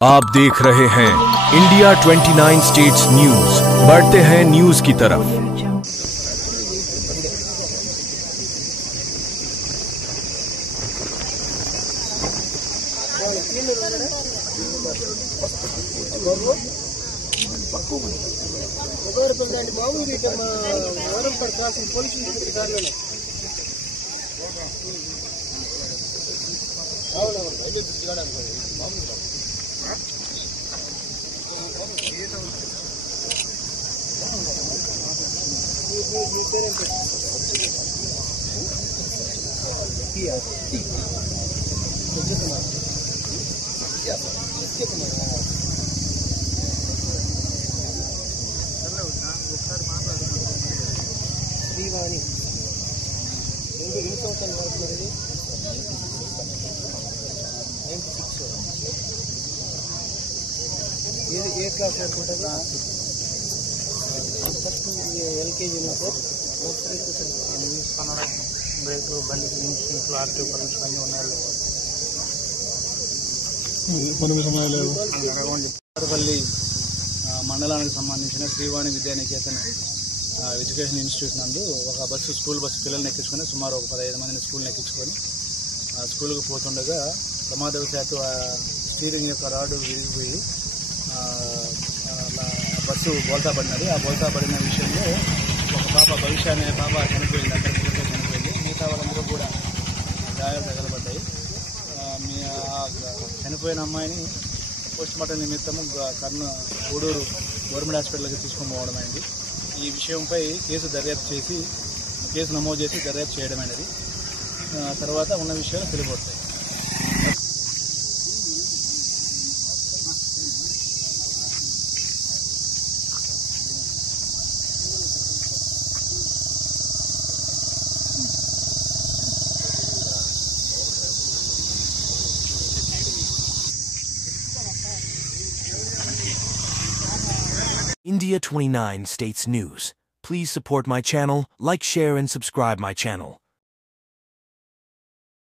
आप देख रहे हैं इंडिया 29 स्टेट्स न्यूज। बढ़ते हैं न्यूज की तरफ। ఏ క్లాస్ అనుకుంటా ఎల్కేజీ ఇంగ్లీష్ కన్నడ బ్రేక్ బండికి ఇంగ్లీష్ ఆర్టీ పరీక్షలు అన్నీ ఉన్నాయి. పల్లి మండలానికి సంబంధించిన శ్రీవాణి విద్యానికేతన్ ఎడ్యుకేషన్ ఇన్స్టిట్యూట్ నందు ఒక స్కూల్ బస్సు పిల్లల్ని ఎక్కించుకొని సుమారు ఒక 15 మందిని స్కూల్ని ఎక్కించుకొని స్కూల్కి పోతుండగా ప్రమాదవశాత్తు స్టీరింగ్ యొక్క రాడు విరిగిపోయి బస్సు బోల్తా పడినది. ఆ బోల్తా పడిన విషయంలో ఒక పాప భవిష్య అనే పాప చనిపోయింది. అక్కడ చనిపోయింది. మిగతా వాళ్ళందరూ కూడా గాయాలు తగలబడ్డాయి. చనిపోయిన అమ్మాయిని పోస్ట్మార్టం నిమిత్తము గూడూరు గవర్నమెంట్ హాస్పిటల్కి తీసుకొని పోవడం అయింది. ఈ విషయంపై కేసు నమోదు చేసి దర్యాప్తు చేయడమైనది. తర్వాత ఉన్న విషయాలు తెలియబడతాయి. India 29 States News. Please support my channel, like, share and subscribe my channel.